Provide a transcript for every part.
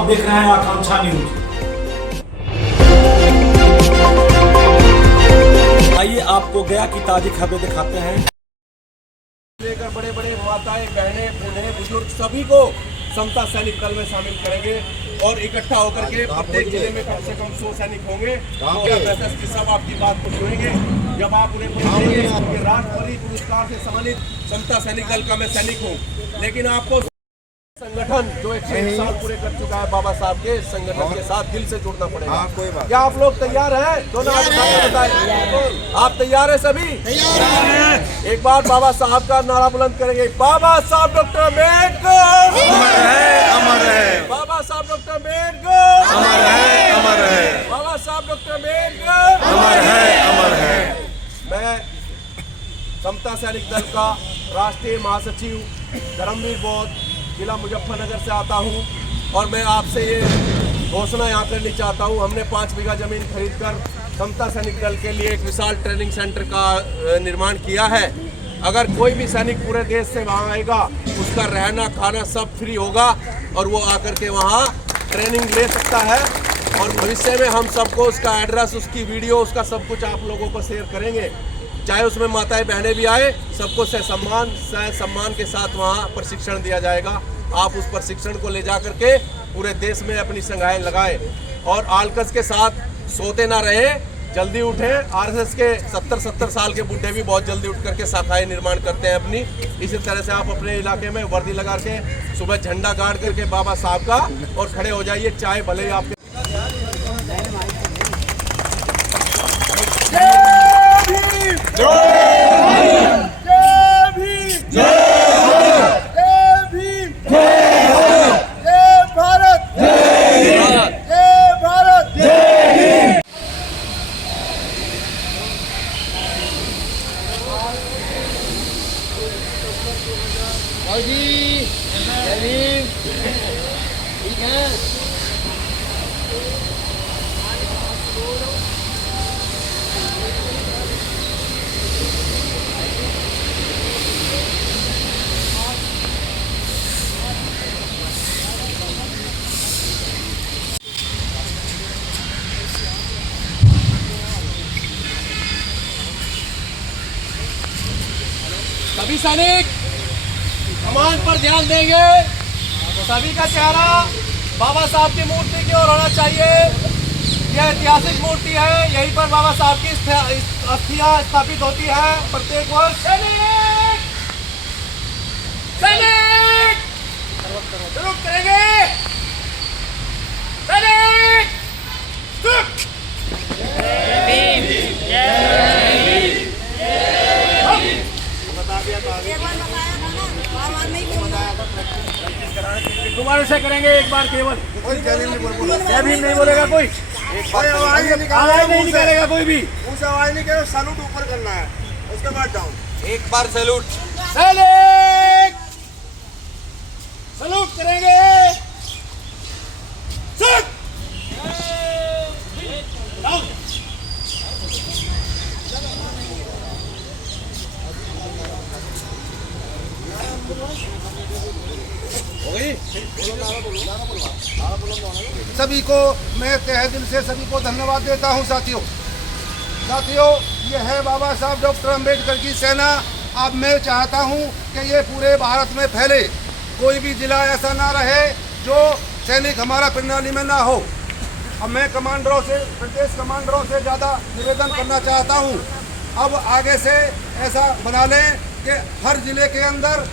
आप देख रहे हैं आकांक्षा न्यूज। आइए आपको गया की ताजी खबरें दिखाते हैं। लेकर बड़े बड़े माताएं, बहनें, बूढ़े, बुजुर्ग सभी को समता सैनिक दल में शामिल करेंगे और इकट्ठा होकर के प्रत्येक जिले में कम से कम 100 सैनिक होंगे। तो सब आपकी बात को सुनेंगे। जब आप उन्हें बोलेंगे राष्ट्रपति पुरस्कार से सम्मानित समता सैनिक दल का मैं सैनिक हूँ, लेकिन आपको संगठन जो 101 साल पूरे कर चुका है बाबा साहब के संगठन के साथ दिल से जुड़ना पड़ेगा। कोई बात। क्या आप लोग तैयार हैं? दोनों बताएं। आप तैयार हैं सभी? एक बार बाबा साहब का नारा बुलंद करेंगे। बाबा साहब डॉक्टर अम्बेडकर अमर है, अमर है। बाबा साहब डॉक्टर अम्बेडकर अमर है, अमर है। बाबा साहब डॉक्टर अम्बेडकर अमर है, अमर है। मैं समता सैनिक दल का राष्ट्रीय महासचिव धर्मवीर बौद्ध, जिला मुजफ्फरनगर से आता हूं और मैं आपसे ये घोषणा यहाँ करनी चाहता हूं। हमने 5 बीघा जमीन खरीदकर समता सैनिक दल के लिए एक विशाल ट्रेनिंग सेंटर का निर्माण किया है। अगर कोई भी सैनिक पूरे देश से वहाँ आएगा, उसका रहना खाना सब फ्री होगा और वो आकर के वहाँ ट्रेनिंग ले सकता है। और भविष्य में हम सबको उसका एड्रेस, उसकी वीडियो, उसका सब कुछ आप लोगों को शेयर करेंगे। चाहे उसमें माताएं बहनें भी आए, सबको सम्मान के साथ वहाँ प्रशिक्षण दिया जाएगा। आप उस प्रशिक्षण को ले जा करके पूरे देश में अपनी संगाएं लगाएं और आलकस के साथ सोते ना रहे, जल्दी उठें। आरएसएस के 70 साल के बुढ़े भी बहुत जल्दी उठ करके शाखाएं निर्माण करते हैं अपनी। इसी तरह से आप अपने इलाके में वर्दी लगा के सुबह झंडा गाड़ करके बाबा साहब का और खड़े हो जाइए, चाहे भले ही आपके सभी सैनिक कमान पर ध्यान देंगे। सभी का चेहरा बाबा साहब की मूर्ति की ओर होना चाहिए। यह ऐतिहासिक मूर्ति है, यहीं पर बाबा साहब की अस्थियां स्थापित होती है प्रत्येक वर्ष। सैनिक सैनिक शुरू करेंगे। सैनिक दोबारा से करेंगे एक बार केवल। जय भीम नहीं बोलेगा कोई, आवाज नहीं निकालेगा कोई भी। उस आवाज नहीं करो, सैल्यूट ऊपर करना है, उसके बाद डाउन। एक बार सैल्यूट। सैनिक सैल्यूट करेंगे। सभी को मैं तहे दिल से सभी को धन्यवाद देता हूं। साथियों ये है बाबा साहब डॉक्टर अम्बेडकर की सेना। अब मैं चाहता हूं कि ये पूरे भारत में फैले। कोई भी जिला ऐसा ना रहे जो सैनिक हमारा प्रणाली में ना हो। अब मैं कमांडरों से, प्रदेश कमांडरों से ज़्यादा निवेदन करना चाहता हूं, अब आगे से ऐसा बना लें कि हर जिले के अंदर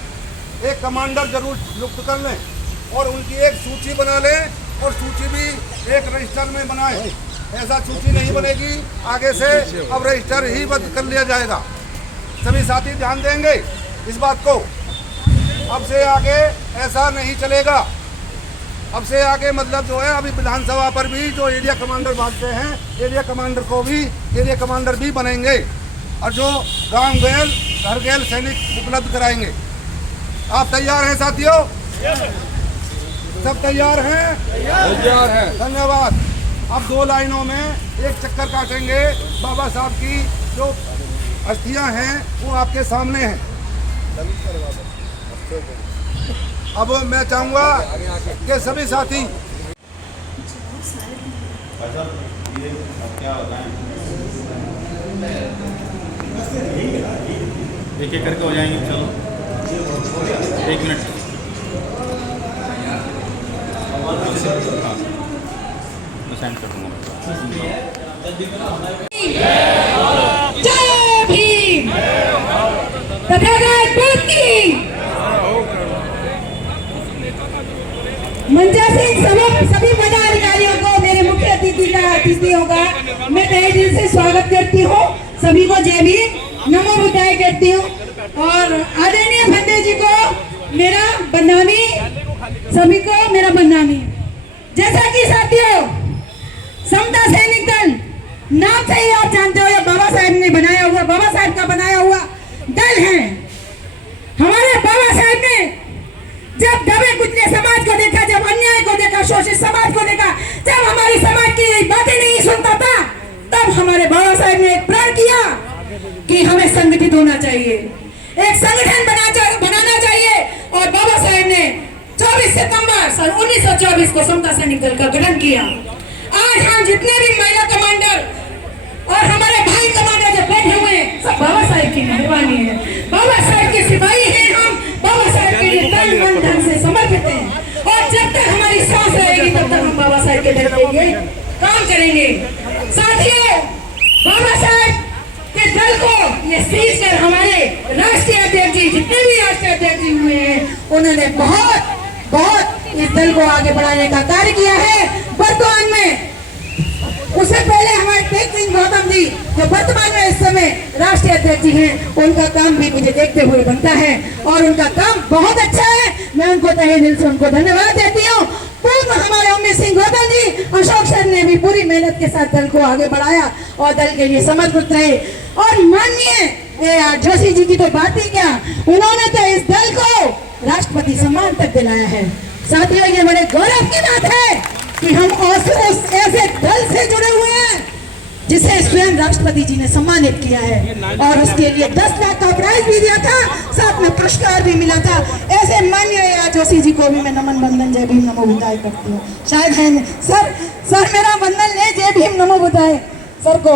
एक कमांडर जरूर नियुक्त कर लें और उनकी एक सूची बना लें और सूची भी एक रजिस्टर में बनाएं। ऐसा सूची नहीं बनेगी आगे से, अब रजिस्टर ही बंद कर लिया जाएगा। सभी साथी ध्यान देंगे इस बात को। अब से आगे ऐसा नहीं चलेगा। अब से आगे मतलब जो है, अभी विधानसभा पर भी जो एरिया कमांडर बांटते हैं, एरिया कमांडर को भी एरिया कमांडर भी बनेंगे और जो गांव गेल घर गेल सैनिक उपलब्ध कराएंगे। आप तैयार हैं साथियों? सब तैयार हैं? तैयार हैं। धन्यवाद। अब 2 लाइनों में एक चक्कर काटेंगे। बाबा साहब की जो अस्थियां हैं वो आपके सामने हैं। अब मैं चाहूँगा कि सभी साथी एक एक करके हो जाएंगे। चलो 1 मिनट। मैं सेंड कर दूँगा। जय भीम तथागत बुद्ध की मंचासीन सभी पदाधिकारियों को, मेरे मुख्य अतिथियों का मैं तहे दिल से स्वागत करती हूँ। सभी को जय भीम, नमो बुद्धाय करती हूँ और आदरणीय भंते जी को मेरा बंदामी, सभी को मेरा बंदामी। जैसा कि साथियों, समता सैनिक दल नाम से ही आप जानते हो, ये बाबा साहब ने बनाया हुआ, बाबा साहब का बनाया हुआ दल है। हमारे बाबा साहब ने जब दबे कुचले समाज को देखा, जब अन्याय को देखा, शोषित समाज को देखा, जब हमारी समाज की बातें नहीं सुनता था, तब हमारे बाबा साहब ने एक प्रण किया कि हमें संगठित होना चाहिए, एक संगठन बनाना चाहिए। और बाबा साहब ने 24 सितंबर सन 1924 को समता सैनिक दल का गठन किया। आज हम जितने भी महिला कमांडर और हमारे भाई कमांडर जो बैठे हुए हैं, सब बाबा साहब की मेहरबानी है, बाबा साहब के सिपाही हैं हम, बाबा साहब के लिए तन मन धन से समर्पित हैं। और जब तक हमारी सांस रहेगी तब तक हम बाबा साहब के दल के लिए काम करेंगे। साथियों, बाबा साहब के दल को ये सीज कर हमारे राष्ट्रीय अध्यक्ष जी, जितने भी राष्ट्रीय अध्यक्ष जी हुए हैं, उन्होंने बहुत इस दल को आगे बढ़ाने का कार्य किया है। वर्तमान में उससे पहले हमारे तेज सिंह गौतम जी, जो वर्तमान में इस समय राष्ट्रीय अध्यक्ष जी हैं, उनका काम भी मुझे देखते हुए बनता है और उनका काम बहुत अच्छा है। मैं उनको तहे दिल से उनको धन्यवाद देती हूँ। पूर्व हमारे अमित सिंह गौतम जी, अशोक सर ने भी पूरी मेहनत के साथ दल को आगे बढ़ाया और दल के लिए समर्पित रहे। और माननीय जोशी जी की तो बात ही क्या, उन्होंने तो इस दल को राष्ट्रपति सम्मान तक दिलाया है। साथियों, ये बड़े गौरव की बात है कि हम ऐसे दल से जुड़े हुए हैं जिसे स्वयं राष्ट्रपति जी ने सम्मानित किया है और उसके लिए 10 लाख का प्राइज भी दिया था, साथ में पुरस्कार भी मिला था। ऐसे माननीय जोशी जी को भी मैं नमन बंदन जय भीम नमो बुद्धाय करती हूँ। शायद है सर मेरा वंदन ले जय भीम नमो बुद्धाय सर को।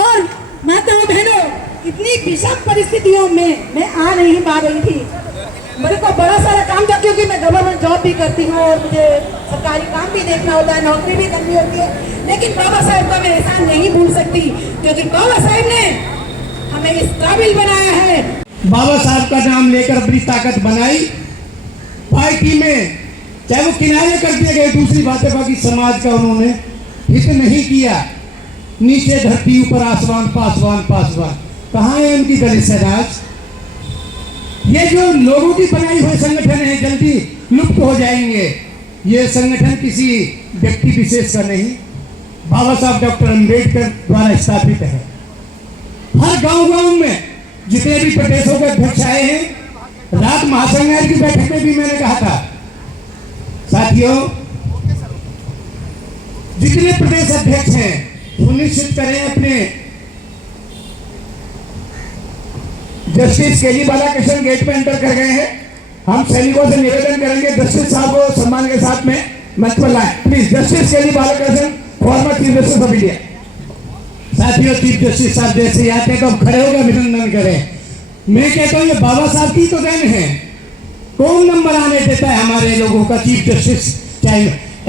और माताओं बहनों, इतनी विषम परिस्थितियों में मैं आ नहीं पा रही थी, मेरे को बड़ा सारा काम था क्योंकि मैं गवर्नमेंट जॉब भी करती हूँ और मुझे सरकारी काम भी देखना होता है, नौकरी भी करनी होती है, लेकिन बाबा साहब का मैं एहसान नहीं भूल सकती क्योंकि बाबा साहब ने हमें इस काबिल बनाया है। बाबा साहब का नाम लेकर अपनी ताकत बनाई पार्टी में, चाहे वो किनारे कर दिए गए, दूसरी बातें बाकी समाज का उन्होंने हित नहीं किया। नीचे धरती ऊपर आसमान, पासवान पासवान, कहाँ है उनकी दलित स्वराज? ये जो लोगों की बनाई हुए संगठन है जल्दी लुप्त हो जाएंगे। ये संगठन किसी व्यक्ति विशेष का नहीं, बाबा साहब डॉक्टर अंबेडकर द्वारा स्थापित है। हर गांव में जितने भी प्रदेशों के अध्यक्ष आए हैं, रात महासंघ की बैठक में भी मैंने कहा था, साथियों जितने प्रदेश अध्यक्ष हैं सुनिश्चित करें अपने जस्टिस केली बालाकृष्णन गेट पे एंटर कर गए हैं। हम सैनिकों से निवेदन करेंगे जस्टिस साहब को सम्मान के साथ में मंच पर लाएं। प्लीज जस्टिस केली Balakrishnan, former chief justice of India. साथियों, चीफ जस्टिस साहब जैसे आते हैं तो हम खड़े होकर अभिनंदन करें। मैं कहता हूँ ये बाबा साहब की तो देन है, कौन नंबर आने देता है हमारे लोगों का चीफ जस्टिस? चाहे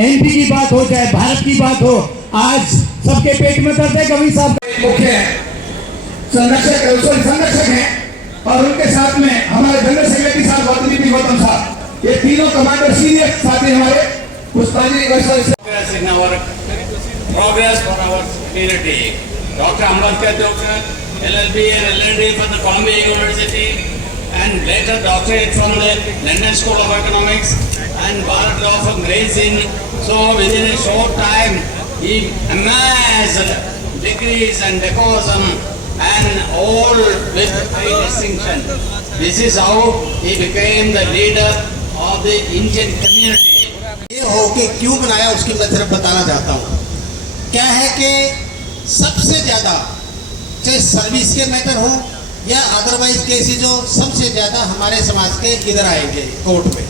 एमपी की बात हो चाहे भारत की बात हो, आज सबके पेट में दर्द है। कवि साहब मुख्य संरक्षक हैं और उनके साथ में हमारे जनरल सेक्रेटरी साहब गौतम साहब, ये तीनों कमांडर सीनियर साथी हमारे पुष्पांजलि progress for our community. Dr. Ambedkar LLB and LLD from the Columbia University and later doctorate from the London School of Economics and Bharat Law from Gray's Inn. So within a short time he amassed degrees and decorum and all with high distinction. This is how he became the leader of the Indian community. ये हो कि क्यों बनाया उसकी मैं सिर्फ बताना चाहता हूँ। क्या है कि सबसे ज़्यादा चाहे सर्विस के मैटर हो या अदरवाइज केसेज हो, सबसे ज़्यादा हमारे समाज के इधर आएंगे कोर्ट में।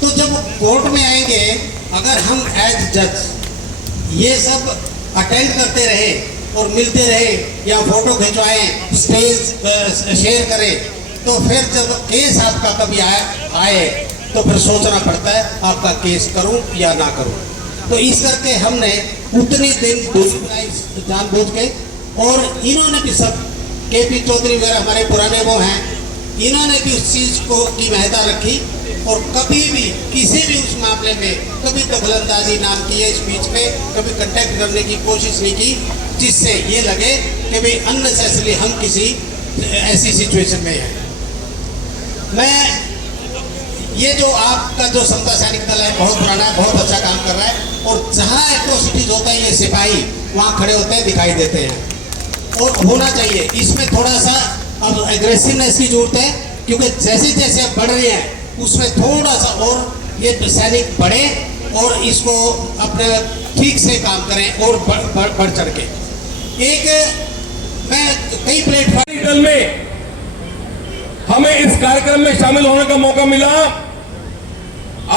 तो जब कोर्ट में आएंगे, अगर हम एज जज ये सब अटेंड करते रहे और मिलते रहे या फोटो खिंचवाएं, स्टेज शेयर करें, तो फिर जब केस आपका कभी आए तो फिर सोचना पड़ता है आपका केस करूं या ना करूं। तो इस करके हमने उतने दिन जानबूझ के, और इन्होंने भी सब केपी चौधरी वगैरह हमारे पुराने वो हैं, इन्होंने भी उस चीज़ को की महत्ता रखी और कभी भी किसी भी उस मामले में कभी दखलंदाजी नाम की है स्पीच पे, कभी कंटेक्ट करने की कोशिश नहीं की जिससे ये लगे कि भाई अननेसेसरी हम किसी ऐसी सिचुएशन में हैं। मैं ये जो आपका जो समता सैनिक दल है बहुत पुराना है, बहुत अच्छा काम कर रहा है, और जहाँ एट्रोसिटीज होता है ये सिपाही वहाँ खड़े होते हैं, दिखाई देते हैं, और होना चाहिए। इसमें थोड़ा सा अब एग्रेसिवनेस की जरूरत है, क्योंकि जैसे जैसे आप बढ़ रहे हैं उसमें थोड़ा सा और ये सैनिक बढ़े और इसको अपने ठीक से काम करें और बढ़ चढ़ के। एक मैं कई प्लेटफॉर्म दल में हमें इस कार्यक्रम में शामिल होने का मौका मिला,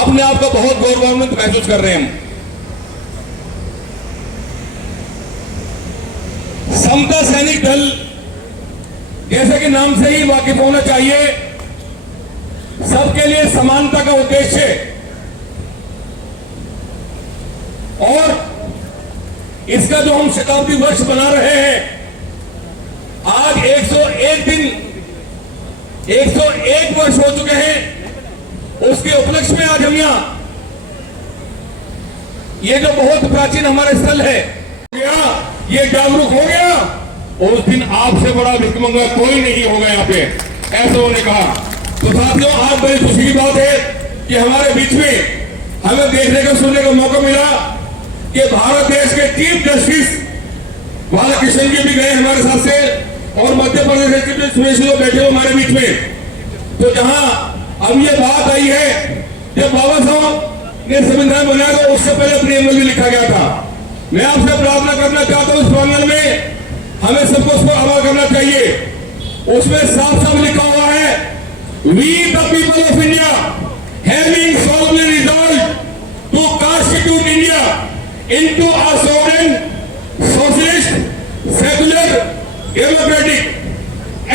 अपने आप को बहुत गौरवान्वित महसूस कर रहे हैं हम। समता सैनिक दल जैसे कि नाम से ही वाकिफ होना चाहिए, सबके लिए समानता का उद्देश्य और इसका जो हम शताब्दी वर्ष बना रहे हैं, आज 101 वर्ष हो चुके हैं। उसके उपलक्ष्य में आज हम यहाँ ये जो बहुत प्राचीन हमारे स्थल है ये जागरूक हो गया, उस दिन आपसे बड़ा भिखमंगा कोई नहीं होगा यहाँ पे, ऐसा उन्होंने कहा। तो साथियों, आज बड़ी खुशी की बात है कि हमारे बीच में हमें देखने का सुनने का मौका मिला कि भारत देश के चीफ जस्टिस बालाकृष्णन जी भी गए हमारे साथ से, और मध्य प्रदेश के चीफ सुरेश जी बैठे हुए हमारे बीच में। तो जहां अब ये बात आई है, जब बाबा साहब ने संविधान बनाया तो उससे पहले प्रेम भी लिखा गया था। मैं आपसे प्रार्थना करना चाहता हूं, इस प्रांगण में हमें सबको उसको आभार करना चाहिए। उसमें साफ साफ लिखा हुआ है, we the people of India having solemnly resolved to constitute India into a sovereign, socialist, secular, democratic,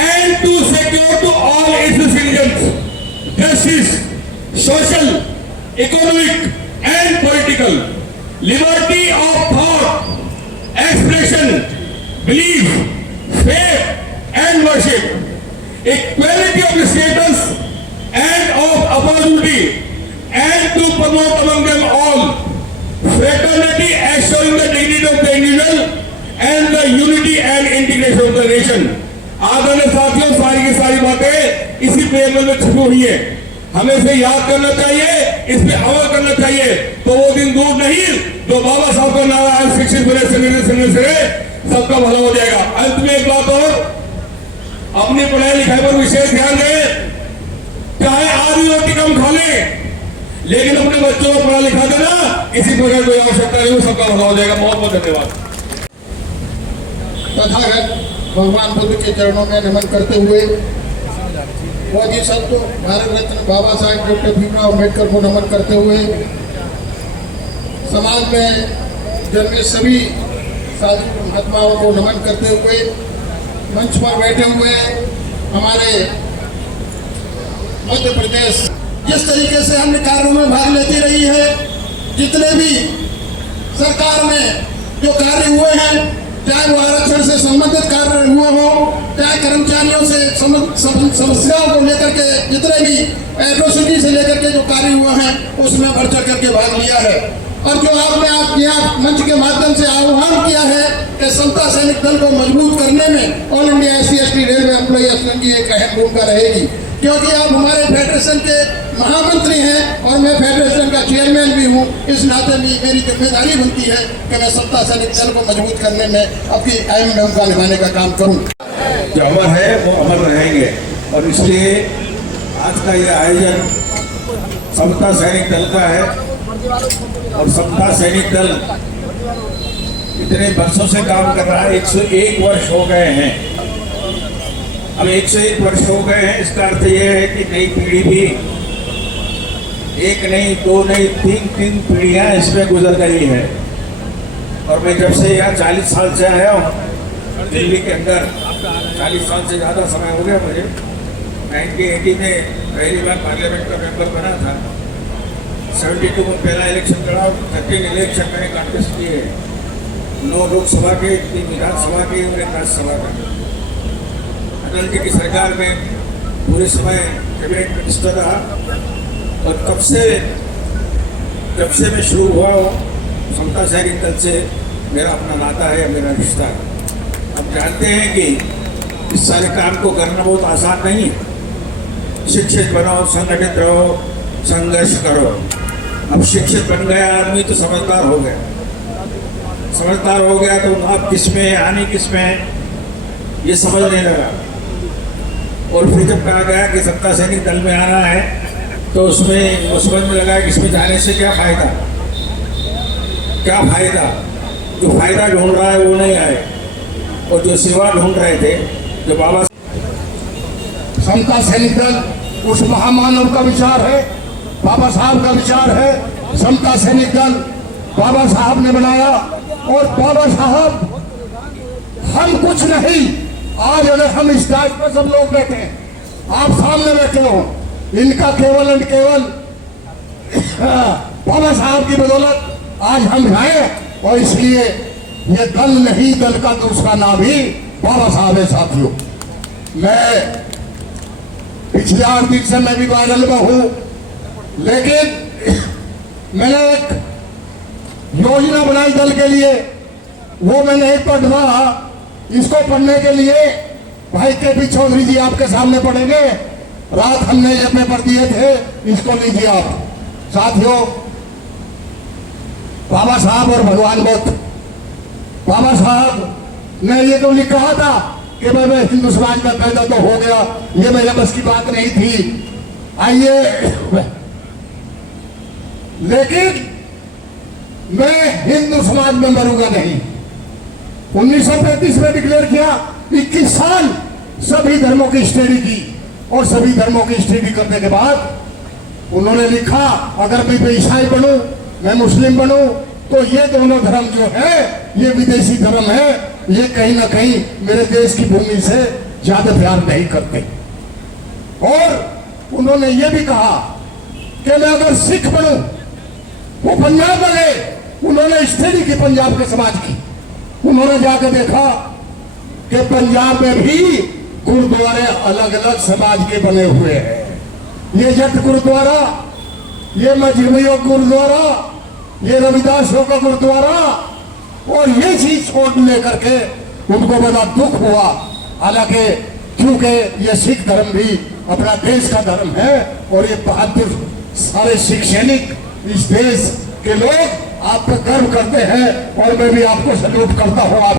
and to secure to all its citizens justice, social, economic, and political, liberty of thought, expression, belief, faith, and worship, equality of status and of opportunity, and to promote among them all fraternity, assuring the dignity of the individual and the unity and integration of the nation। आदरणीय साथियों, सारी की सारी बातें इसी प्रेम में छुपी हुई है, हमें इसे याद करना चाहिए, इस पे अमल करना चाहिए। तो वो दिन दूर नहीं जो बाबा साहब का नारा है, शिक्षित बने, संगठन से सबका भला हो जाएगा। अंत में एक बात और, अपनी पढ़ाई लिखाई पर विशेष ध्यान दें, चाहे आधी रोटी कम खा लें, लेकिन अपने बच्चों को पढ़ा लिखा देना, किसी प्रकार कोई आवश्यकता नहीं हो, सबका भला हो जाएगा। बहुत बहुत धन्यवाद। तथागत भगवान बुद्ध के चरणों में नमन करते हुए वो जी संत भारत रत्न बाबा साहेब डॉक्टर भीमराव अम्बेडकर को नमन करते हुए, समाज में जन्मे सभी साधु महात्माओं को नमन करते हुए, मंच पर बैठे हुए हमारे मध्य प्रदेश जिस तरीके से अन्य कार्यों में भाग लेती रही है, जितने भी सरकार में जो कार्य हुए हैं, चाहे वो आरक्षण से संबंधित कार्य हुए हो, चाहे कर्मचारियों से समस्याओं को लेकर के जितने भी एट्रोसिटी से लेकर के जो कार्य हुए हैं, उसमें बढ़ चढ़ करके भाग लिया है। और जो आपने आप यहाँ मंच के माध्यम से आह्वान किया है कि समता सैनिक दल को मजबूत करने में all India SC/ST railway employee association की एक अहम भूमिका रहेगी, क्योंकि आप हमारे फेडरेशन के महामंत्री हैं और मैं फेडरेशन का चेयरमैन भी हूं। इस नाते भी मेरी जिम्मेदारी बनती है कि मैं समता सैनिक दल को मजबूत करने में अपनी अहम भूमिका निभाने का काम करूं। जो अमर है वो अमर रहेंगे, और इसलिए आज का ये आयोजन समता सैनिक दल का है। और समता सैनिक दल इतने वर्षों से काम कर रहा है, 101 वर्ष हो गए हैं। अब 101 वर्ष हो गए हैं, इसका अर्थ यह है कि नई पीढ़ी भी एक नहीं, दो नहीं, तीन पीढ़ियां इसमें गुजर गई है। और मैं जब से यहाँ 40 साल से आया हूँ दिल्ली के अंदर, 40 साल से ज़्यादा समय हो गया मुझे। 1980 में पहली बार पार्लियामेंट का मेंबर बना था। 72 में पहला इलेक्शन लड़ा, 13 इलेक्शन मैंने कॉन्टेस्ट किए, 9 लोकसभा के, 3 विधानसभा के और 1 राज्यसभा का। अटल जी की सरकार में पूरे समय कैबिनेट मिनिस्टर रहा और तब से जब से मैं शुरू हुआ हूँ समता सैनिक दल से मेरा अपना नाता है, मेरा रिश्ता है। हम जानते हैं कि इस सारे काम को करना बहुत आसान नहीं है। शिक्षित बनो, संगठित रहो, संघर्ष करो। अब शिक्षित बन गया आदमी तो समझदार हो गया, समझदार हो गया तो आप किस में है, हानि किस में है, ये समझने लगा। और फिर जब कहा गया कि सत्ता सैनिक दल में आना है तो उसमें वो समझने लगा कि इसमें जाने से क्या फायदा, क्या फायदा। जो फायदा ढूंढ रहा है वो नहीं आए, और जो सेवा ढूंढ रहे थे, जो बाबा समता सैनिक दल उस महामानव का विचार है, बाबा साहब का विचार है। समता सैनिक दल बाबा साहब ने बनाया और बाबा साहब हम कुछ नहीं। आज अगर हम इस डाइट पर सब लोग बैठे हैं, आप सामने बैठे हो, इनका केवल और केवल बाबा साहब की बदौलत आज हम हैं। और इसलिए ये दल नहीं, दल का दूसरा नाम ही बाबा साहब है। साथियों, मैं पिछले 8 दिन से मैं भी वायरल में हूं, लेकिन मैंने एक योजना बनाई दल के लिए, वो मैं नहीं पढ़ रहा। इसको पढ़ने के लिए भाई के चौधरी जी आपके सामने पढ़ेंगे। रात हमने ये पेपर दिए थे, इसको लीजिए आप। साथियों, बाबा साहब और भगवान बुद्ध, बाबा साहब ने ये तो लिखा था कि मैं हिंदू समाज में पैदा तो हो गया, ये मेरे बस की बात नहीं थी। आइए, लेकिन मैं हिंदू समाज में मरूंगा नहीं। 1935 में डिक्लेयर किया, 21 साल सभी धर्मों की स्टडी की, और सभी धर्मों की स्टडी करने के बाद उन्होंने लिखा अगर मैं ईसाई बनूं, मैं मुस्लिम बनूं, तो ये दोनों धर्म जो है ये विदेशी धर्म है, ये कहीं ना कहीं मेरे देश की भूमि से ज्यादा प्यार नहीं करते। और उन्होंने ये भी कहा कि मैं अगर सिख बनूं, वो पंजाब में गए, उन्होंने स्टडी की पंजाब के समाज की। उन्होंने जाकर देखा कि पंजाब में भी गुरुद्वारे अलग अलग समाज के बने हुए हैं। ये जट गुरुद्वारा, ये मजहबियों गुरुद्वारा, ये रविदासों का गुरुद्वारा, और ये चीज छोड़ लेकर के उनको बड़ा दुख हुआ। हालांकि क्योंकि ये सिख धर्म भी अपना देश का धर्म है, और ये बहादुर सारे सिख सैनिक इस देश के लोग आप पर गर्व करते हैं, और मैं भी आपको सल्यूट करता हूँ।